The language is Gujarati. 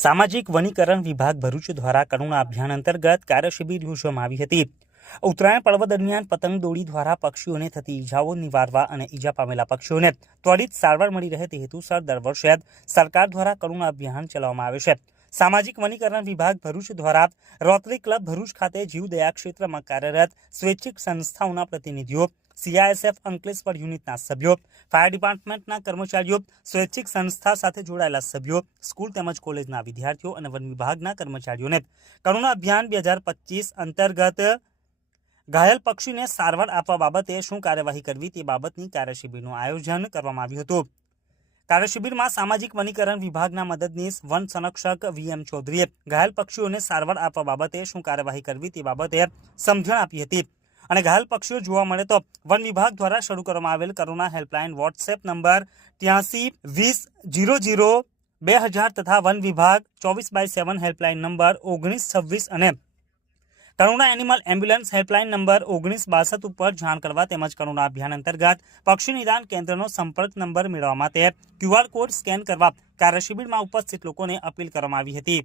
સામાજિક વનીકરણ વિભાગ ભરૂચ દ્વારા કરુણા અભિયાન અંતર્ગત કાર્યશિબિર યોજવામાં આવી હતી. ઉત્તરાયણ પર્વ દરમિયાન પતંગ દોડી દ્વારા પક્ષીઓને થતી ઈજાઓ નિવારવા અને ઈજા પામેલા પક્ષીઓને ત્વરિત સારવાર મળી રહે તે હેતુસર દર વર્ષે સરકાર દ્વારા કરુણા અભિયાન ચલાવવામાં આવે છે. સામાજિક વનીકરણ વિભાગ ભરૂચ દ્વારા રોટરી ક્લબ ભરૂચ ખાતે જીવદયા ક્ષેત્રમાં કાર્યરત સ્વૈચ્છિક સંસ્થાઓના પ્રતિનિધિઓ સીઆઈએસએફ અંકલેશ્વર યુનિટના સભ્યો, ફાયર ડિપાર્ટમેન્ટના કર્મચારીઓ, સ્વૈચ્છિક સંસ્થા સાથે જોડાયેલા સભ્યો, સ્કૂલ તેમજ કોલેજના વિદ્યાર્થીઓ અને વન વિભાગના કર્મચારીઓને કરુણા અભિયાન બે હજાર પચીસ અંતર્ગત ઘાયલ પક્ષીને સારવાર આપવા બાબતે શું કાર્યવાહી કરવી તે બાબતની કાર્યશિબિરનું આયોજન કરવામાં આવ્યું હતું. કાર્યશિબિરમાં સામાજિક વનીકરણ વિભાગના મદદનીશ, વન સંરક્ષક વીએમ ચૌધરીએ ઘાયલ પક્ષીઓને સારવાર આપવા બાબતે શું કાર્યવાહી કરવી તે બાબતે સમજણ આપી હતી. અને ઘાયલ પક્ષીઓ જોવા મળે તો વન વિભાગ દ્વારા શરૂ કરવામાં આવેલ કરુણા હેલ્પલાઇન વોટ્સએપ નંબર ત્યાંસી વીસ જીરો જીરો બે હજાર તથા વન વિભાગ ચોવીસ બાય સેવન હેલ્પલાઇન નંબર ઓગણીસ છવ્વીસ અને Karuna animal ambulance helpline number ઓગણીસ બાસઠ ઉપર જાણ કરવા તેમજ કરુણા અભિયાન અંતર્ગત પક્ષી નિદાન કેન્દ્રનો સંપર્ક નંબર મેળવવા માટે ક્યુઆર કોડ સ્કેન કરવા કાર્યશિબિરમાં ઉપસ્થિત લોકોને અપીલ કરવામાં આવી હતી.